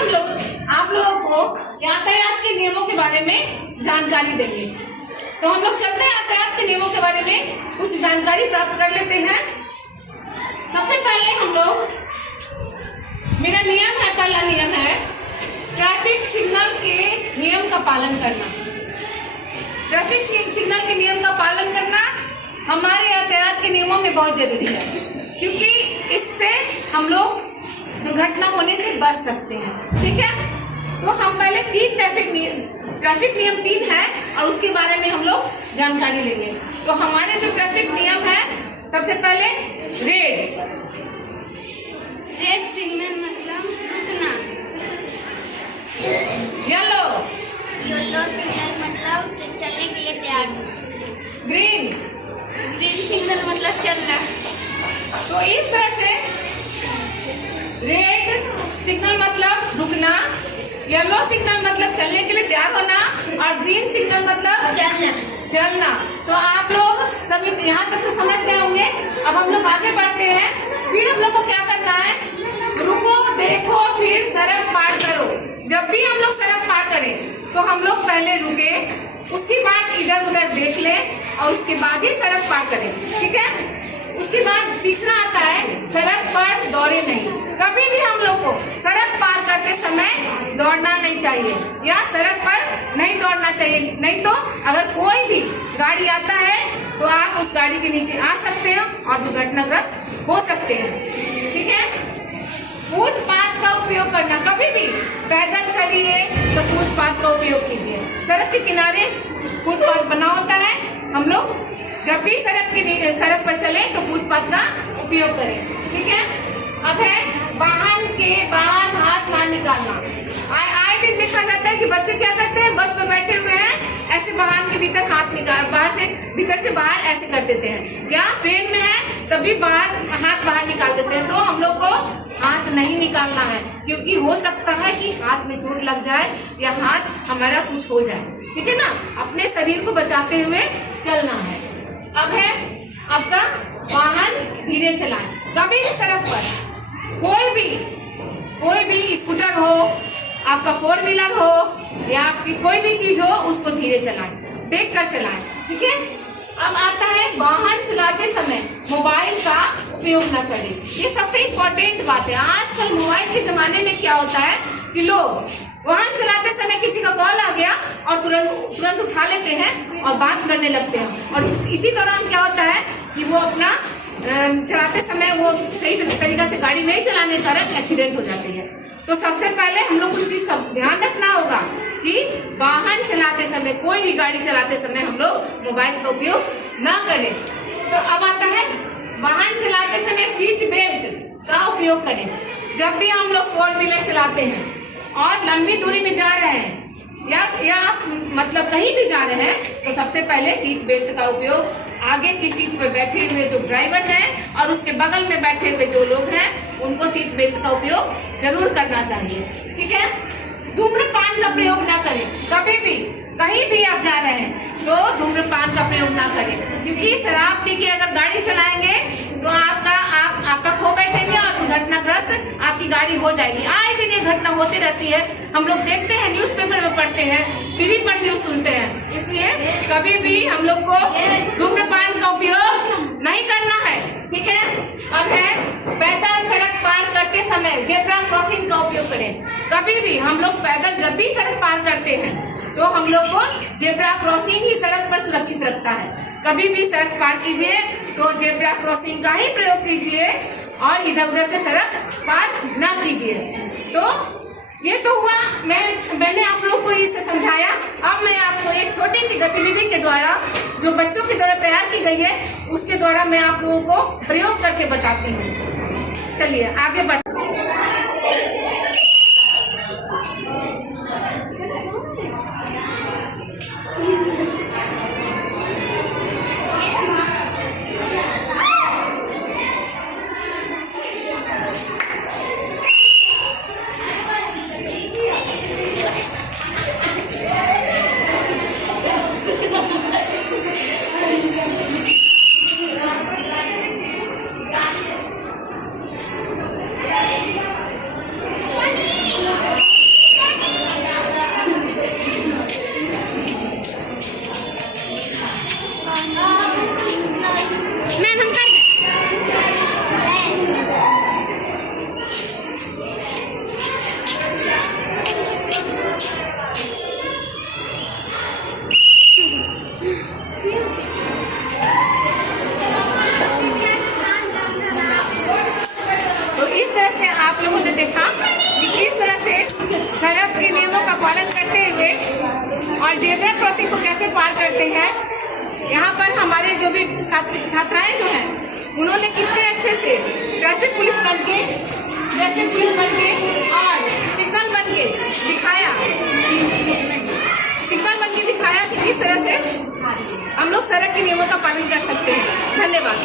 हम लोग आप लोगों को यातायात के नियमों के बारे में जानकारी देंगे। तो हम लोग चलते हैं यातायात के नियमों के बारे में कुछ जानकारी प्राप्त कर लेते हैं। सबसे पहले हम लोग, मेरा नियम है, पहला नियम है ट्रैफिक सिग्नल के नियम का पालन करना। ट्रैफिक सिग्नल के नियम का पालन करना हमारे यातायात के नियमों में बहुत जरूरी है, क्योंकि इससे हम लोग दुर्घटना होने से बच सकते हैं। ठीक है, तो हम पहले ट्रैफिक नियम 3 है और उसके बारे में हम लोग जानकारी लेंगे। तो हमारे जो ट्रैफिक नियम है, सबसे पहले रेड सिग्नल मतलब रुकना। येलो सिग्नल मतलब चलने के लिए तैयार। ग्रीन सिग्नल मतलब चलना। तो इस तरह से रेड सिग्नल मतलब रुकना, येलो सिग्नल मतलब चलने के लिए तैयार होना और ग्रीन सिग्नल मतलब चलना। तो आप लोग सभी यहाँ तक तो समझ गए होंगे। अब हम लोग आगे बढ़ते हैं। फिर हम लोग को क्या करना है, रुको, देखो, फिर सड़क पार करो। जब भी हम लोग सड़क पार करें तो हम लोग पहले रुके, उसके बाद इधर उधर देख लें और उसके बाद ही सड़क पार करें। ठीक है, उसके बाद तीसरा आता है सड़क पर दौड़े नहीं। कभी भी हम लोग को सड़क पार करते समय दौड़ना नहीं चाहिए या सड़क पर नहीं दौड़ना चाहिए। नहीं तो अगर कोई भी गाड़ी आता है तो आप उस गाड़ी के नीचे आ सकते हैं और दुर्घटनाग्रस्त हो सकते हैं। ठीक है, फुटपाथ का उपयोग करना। कभी भी पैदल चलिए तो फुटपाथ का उपयोग कीजिए। सड़क के किनारे फुटपाथ बना होता है। हम लोग जब भी सड़क पर चले तो फुटपाथ का उपयोग करें। ठीक है, अब है वाहन के बाहर हाथ ना निकालना। आए दिन देखा जाता है कि बच्चे क्या करते हैं, बस में बैठे हुए हैं, ऐसे वाहन के भीतर हाथ निकाल, भीतर से बाहर ऐसे कर देते हैं, या ट्रेन में है तभी हाथ बाहर निकाल देते हैं। तो हम लोग को हाथ नहीं निकालना है, क्योंकि हो सकता है कि हाथ में चोट लग जाए या हाथ हमारा कुछ हो जाए। ठीक है ना, अपने शरीर को बचाते हुए चलना है। अब है आपका वाहन धीरे चलाएं। कभी भी सड़क पर कोई भी स्कूटर हो, आपका 4 व्हीलर हो या आपकी कोई भी चीज हो, उसको धीरे चलाएं, देख कर चलाएं। ठीक है, अब आता है वाहन चलाते समय मोबाइल का उपयोग न करें। ये सबसे इम्पोर्टेंट बात है। आजकल मोबाइल के जमाने में क्या होता है कि लोग वाहन चलाते समय किसी का कॉल आ गया और तुरंत उठा लेते हैं और बात करने लगते हैं, और इसी दौरान क्या होता है कि वो अपना चलाते समय वो सही तरीका से गाड़ी नहीं चलाने के कारण एक्सीडेंट हो जाती है। तो सबसे पहले हम लोग उस चीज का ध्यान रखना होगा कि वाहन चलाते समय, कोई भी गाड़ी चलाते समय हम लोग मोबाइल का उपयोग ना करें। तो अब आता है वाहन चलाते समय सीट बेल्ट का उपयोग करें। जब भी हम लोग 4 व्हीलर चलाते हैं और लंबी दूरी में जा रहे हैं या आप मतलब कहीं भी जा रहे हैं, तो सबसे पहले सीट बेल्ट का उपयोग आगे की सीट पर बैठे हुए जो ड्राइवर हैं और उसके बगल में बैठे हुए जो लोग हैं, उनको सीट बेल्ट का उपयोग जरूर करना चाहिए। ठीक है, धूम्रपान का प्रयोग ना करें। कभी भी कहीं भी आप जा रहे हैं तो धूम्रपान का प्रयोग ना करें, क्योंकि शराब पी के अगर गाड़ी चलाएंगे तो आपका खो बैठेंगे और दुर्घटनाग्रस्त आपकी गाड़ी हो जाएगी। आए दिन ये घटना होती रहती है, हम लोग देखते हैं, न्यूज़पेपर में पढ़ते हैं, टीवी पर न्यूज सुनते हैं। इसलिए कभी भी हम लोग को धूम्रपान का उपयोग नहीं करना है। ठीक है, अब है पैदल सड़क पार करते समय जेब्रा क्रॉसिंग का उपयोग करें। कभी भी हम लोग पैदल जब भी सड़क पार करते हैं तो हम लोग को जेब्रा क्रॉसिंग ही सड़क पर सुरक्षित रखता है। कभी भी सड़क पार कीजिए तो जेब्रा क्रॉसिंग का ही प्रयोग कीजिए और इधर उधर से सड़क पार ना कीजिए। तो ये तो हुआ, मैंने आप लोगों को इसे समझाया। अब मैं आपको एक छोटी सी गतिविधि के द्वारा, जो बच्चों के द्वारा तैयार की गई है, उसके द्वारा मैं आप लोगों को प्रयोग करके बताती हूँ। चलिए आगे बढ़ते हैं। सड़क के नियमों का पालन करते हुए और जेब्रा क्रॉसिंग को कैसे पार करते हैं, यहाँ पर हमारे जो भी छात्राएं जो हैं उन्होंने कितने अच्छे से ट्रैफिक पुलिस बन के और सिग्नल बन के दिखाया कि किस तरह से हम लोग सड़क के नियमों का पालन कर सकते हैं। धन्यवाद।